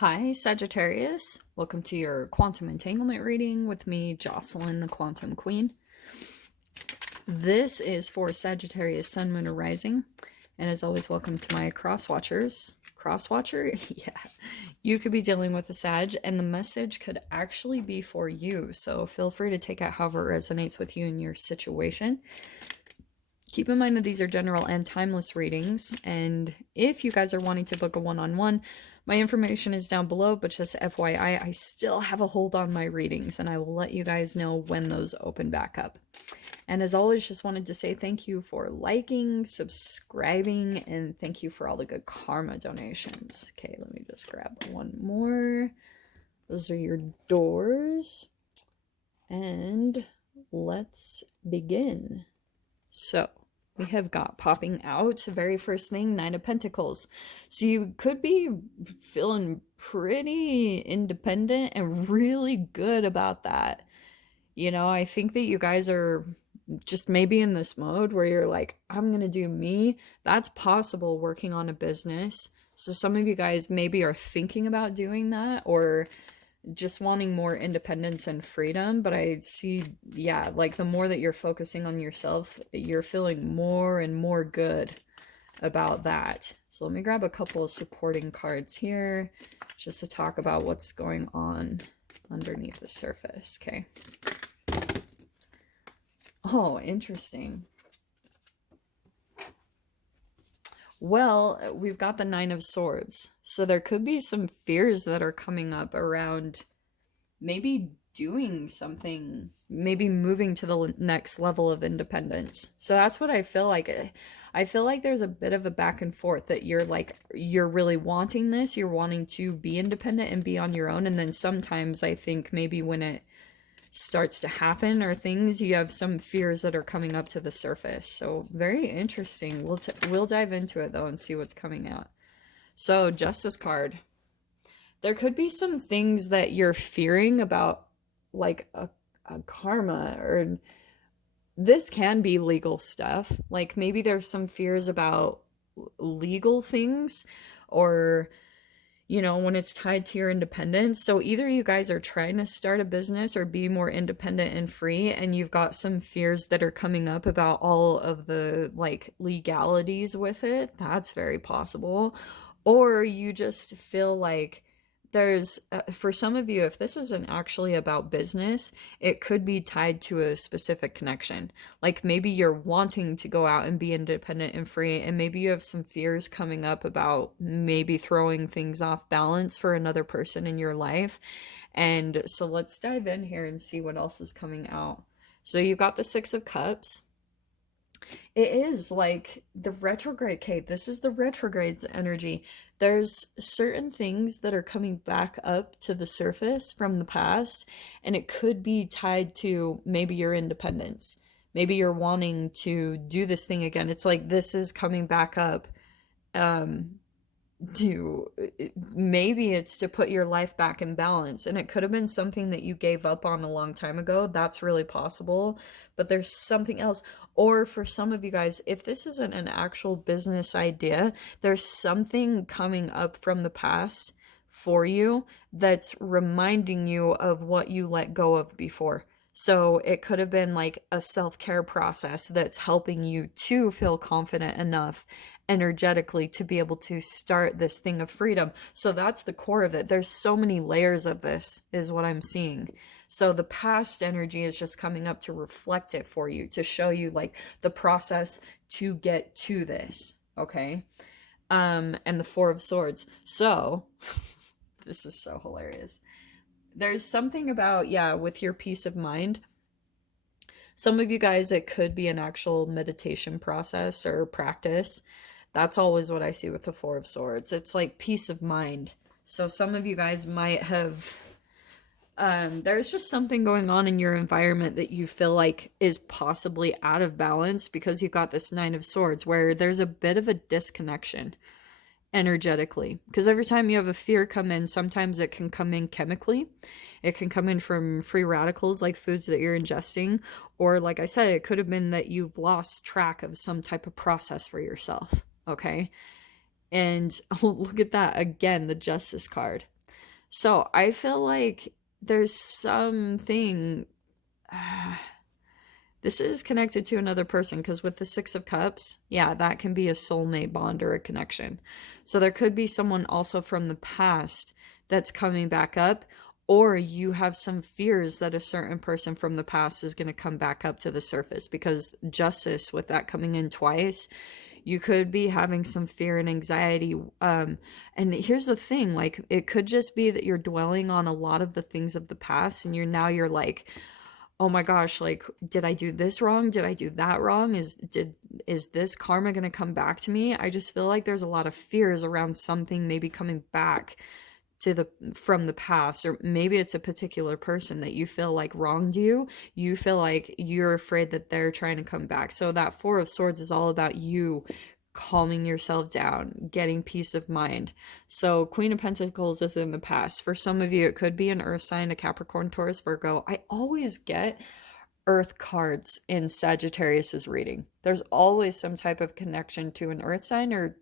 Hi, Sagittarius. Welcome to your quantum entanglement reading with me, Jocelyn, the Quantum Queen. This is for Sagittarius, Sun, Moon, or Rising. And as always, welcome to my cross watchers. Cross watcher? Yeah. You could be dealing with a Sag, and the message could actually be for you. So feel free to take out however it resonates with you in your situation. Keep in mind that these are general and timeless readings, and if you guys are wanting to book a one-on-one, my information is down below, but just FYI, I still have a hold on my readings, and I will let you guys know when those open back up. And as always, just wanted to say thank you for liking, subscribing, and thank you for all the good karma donations. Okay, let me just grab one more. Those are your doors. And let's begin. So, we have got popping out, very first thing, Nine of Pentacles. So you could be feeling pretty independent and really good about that. You know, I think that you guys are just maybe in this mode where you're like, I'm going to do me. That's possible working on a business. So some of you guys maybe are thinking about doing that or just wanting more independence and freedom, but I see, yeah, like the more that you're focusing on yourself, you're feeling more and more good about that. So let me grab a couple of supporting cards here just to talk about what's going on underneath the surface. Okay. Oh, interesting. Well, we've got the Nine of Swords. So there could be some fears that are coming up around maybe doing something, maybe moving to the next level of independence. So that's what I feel like. I feel like there's a bit of a back and forth that you're really wanting this, you're wanting to be independent and be on your own. And then sometimes I think maybe when it starts to happen or things, you have some fears that are coming up to the surface. So very interesting. We'll dive into it though and see what's coming out. So Justice card. There could be some things that you're fearing about, like a karma, or this can be legal stuff. Like maybe there's some fears about legal things, or you know, when it's tied to your independence. So either you guys are trying to start a business or be more independent and free, and you've got some fears that are coming up about all of the like legalities with it. That's very possible. Or you just feel like there's for some of you, if this isn't actually about business, it could be tied to a specific connection. Like maybe you're wanting to go out and be independent and free, and maybe you have some fears coming up about maybe throwing things off balance for another person in your life. And so let's dive in here and see what else is coming out. So you got the Six of Cups. It is like the retrograde, Kate. This is the retrograde's energy. There's certain things that are coming back up to the surface from the past, and it could be tied to maybe your independence. Maybe you're wanting to do this thing again. It's like this is coming back up. Um, to maybe it's to put your life back in balance, and it could have been something that you gave up on a long time ago. That's really possible, but there's something else. Or for some of you guys, if this isn't an actual business idea, there's something coming up from the past for you that's reminding you of what you let go of before. So it could have been like a self-care process that's helping you to feel confident enough energetically to be able to start this thing of freedom. So that's the core of it. There's so many layers of this is what I'm seeing. So the past energy is just coming up to reflect it for you, to show you like the process to get to this. Okay. And the Four of Swords. So this is so hilarious. There's something about, yeah, with your peace of mind. Some of you guys, it could be an actual meditation process or practice. That's always what I see with the Four of Swords. It's like peace of mind. So some of you guys might have, there's just something going on in your environment that you feel like is possibly out of balance because you've got this Nine of Swords where there's a bit of a disconnection energetically, because every time you have a fear come in, sometimes it can come in chemically. It can come in from free radicals like foods that you're ingesting, or like I said, it could have been that you've lost track of some type of process for yourself. Okay. And look at that again, the Justice card. So I feel like there's something. This is connected to another person because with the Six of Cups, yeah, that can be a soulmate bond or a connection. So there could be someone also from the past that's coming back up, or you have some fears that a certain person from the past is going to come back up to the surface because justice, with that coming in twice, you could be having some fear and anxiety. And here's the thing, like, it could just be that you're dwelling on a lot of the things of the past and you're like, oh my gosh, like, did I do this wrong? Did I do that wrong? Is this karma going to come back to me? I just feel like there's a lot of fears around something maybe coming back to the from the past, or maybe it's a particular person that you feel like wronged you. You feel like you're afraid that they're trying to come back. So that Four of Swords is all about you calming yourself down, getting peace of mind. So Queen of Pentacles is in the past. For some of you, it could be an earth sign, a Capricorn, Taurus, Virgo. I always get earth cards in Sagittarius's reading. There's always some type of connection to an earth sign or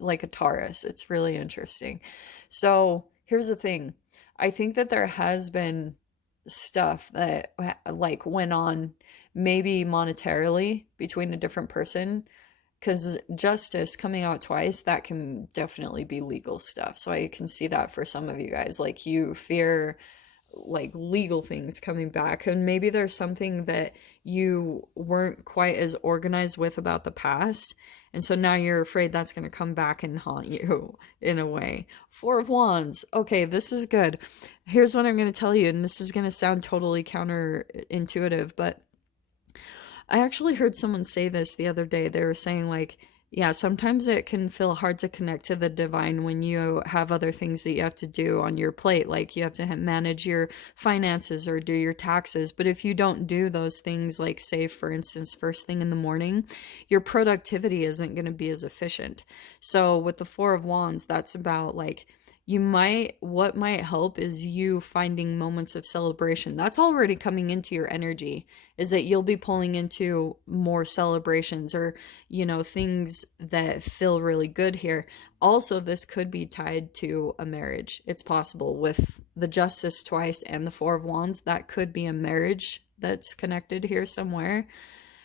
like a Taurus. It's really interesting. So here's the thing. I think that there has been stuff that like went on maybe monetarily between a different person, because justice coming out twice, that can definitely be legal stuff. So I can see that for some of you guys, like you fear like legal things coming back, and maybe there's something that you weren't quite as organized with about the past, and so now you're afraid that's going to come back and haunt you in a way. Four of Wands. Okay, this is good. Here's what I'm going to tell you, and this is going to sound totally counterintuitive, but I actually heard someone say this the other day. They were saying, like, yeah, sometimes it can feel hard to connect to the divine when you have other things that you have to do on your plate. Like you have to manage your finances or do your taxes. But if you don't do those things, like, say, for instance, first thing in the morning, your productivity isn't going to be as efficient. So with the Four of Wands, that's about like, what might help is you finding moments of celebration. That's already coming into your energy, is that you'll be pulling into more celebrations or, things that feel really good here. Also, this could be tied to a marriage. It's possible with the Justice twice and the Four of Wands. That could be a marriage that's connected here somewhere.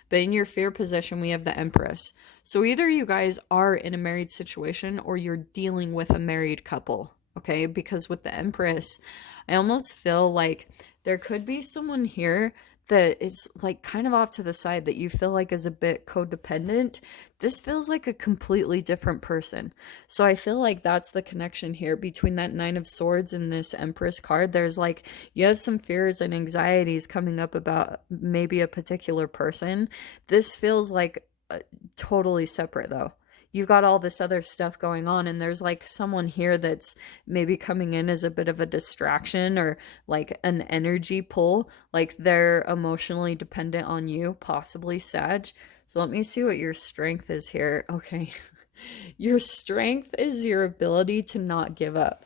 But in your fear position, we have the Empress. So either you guys are in a married situation or you're dealing with a married couple, okay? Because with the Empress, I almost feel like there could be someone here that is like kind of off to the side that you feel like is a bit codependent. This feels like a completely different person. So I feel like that's the connection here between that Nine of Swords and this Empress card. There's like, you have some fears and anxieties coming up about maybe a particular person. This feels like totally separate though. You've got all this other stuff going on, and there's like someone here that's maybe coming in as a bit of a distraction or like an energy pull, like they're emotionally dependent on you, possibly Sag. So let me see what your strength is here. Okay. Your strength is your ability to not give up.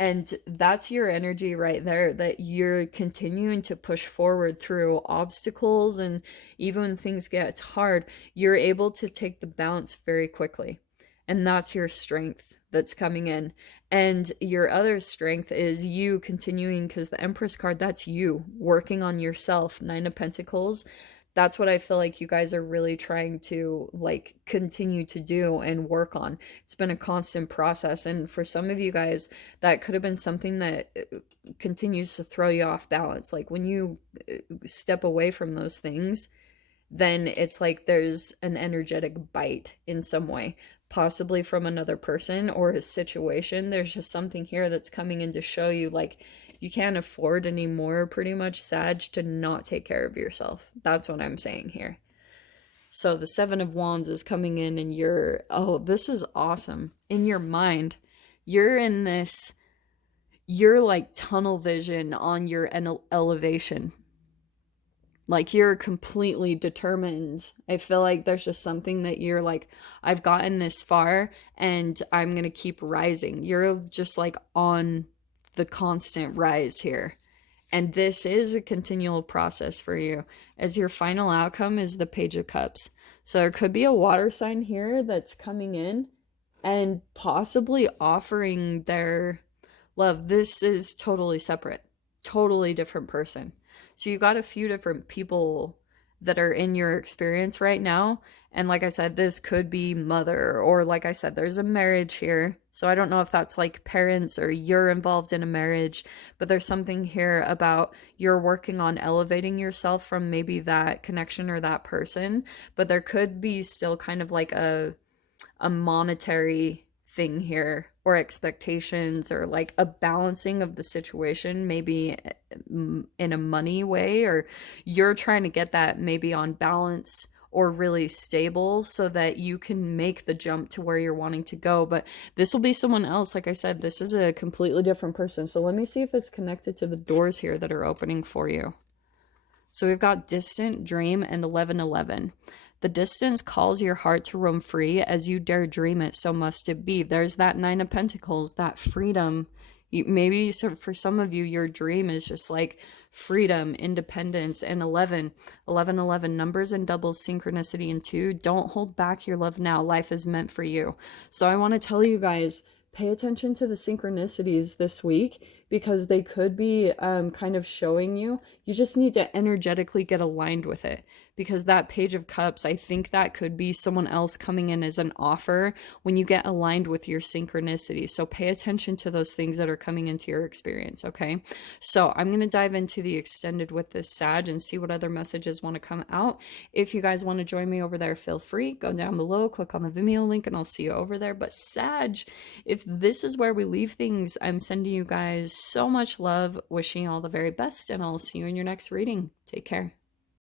And that's your energy right there, that you're continuing to push forward through obstacles. And even when things get hard, you're able to take the bounce very quickly. And that's your strength that's coming in. And your other strength is you continuing, because the Empress card, that's you working on yourself. Nine of Pentacles. That's what I feel like you guys are really trying to like continue to do and work on. It's been a constant process. And for some of you guys, that could have been something that continues to throw you off balance. Like when you step away from those things, then it's like there's an energetic bite in some way, possibly from another person or a situation. There's just something here that's coming in to show you like you can't afford anymore, pretty much, Sag, to not take care of yourself. That's what I'm saying here. So the Seven of Wands is coming in and you're, oh, this is awesome. In your mind, you're in this, you're like tunnel vision on your elevation. Like you're completely determined. I feel like there's just something that you're like, I've gotten this far and I'm going to keep rising. You're just like on the constant rise here. And this is a continual process for you, as your final outcome is the Page of Cups. So there could be a water sign here that's coming in and possibly offering their Love, this is totally separate, totally different person. So you got a few different people that are in your experience right now. And like I said, this could be mother, or like I said, there's a marriage here. So I don't know if that's like parents or you're involved in a marriage, but there's something here about you're working on elevating yourself from maybe that connection or that person. But there could be still kind of like a monetary thing here, or expectations, or like a balancing of the situation, maybe in a money way, or you're trying to get that maybe on balance or really stable so that you can make the jump to where you're wanting to go. But this will be someone else. Like I said, this is a completely different person. So let me see if it's connected to the doors here that are opening for you. So we've got distant, dream, and 1111. The distance calls your heart to roam free. As you dare dream it, so must it be. There's that Nine of Pentacles, that freedom. Maybe so for some of you, your dream is just like freedom, independence, and 11. 11, numbers and doubles, synchronicity, and 2. Don't hold back your love now. Life is meant for you. So I want to tell you guys, pay attention to the synchronicities this week, because they could be kind of showing you. You just need to energetically get aligned with it, because that Page of Cups, I think that could be someone else coming in as an offer when you get aligned with your synchronicity. So pay attention to those things that are coming into your experience, okay? So I'm going to dive into the extended with this Sag and see what other messages want to come out. If you guys want to join me over there, feel free. Go down below, click on the Vimeo link, and I'll see you over there. But Sag, if this is where we leave things, I'm sending you guys so much love, wishing you all the very best, and I'll see you in your next reading. Take care.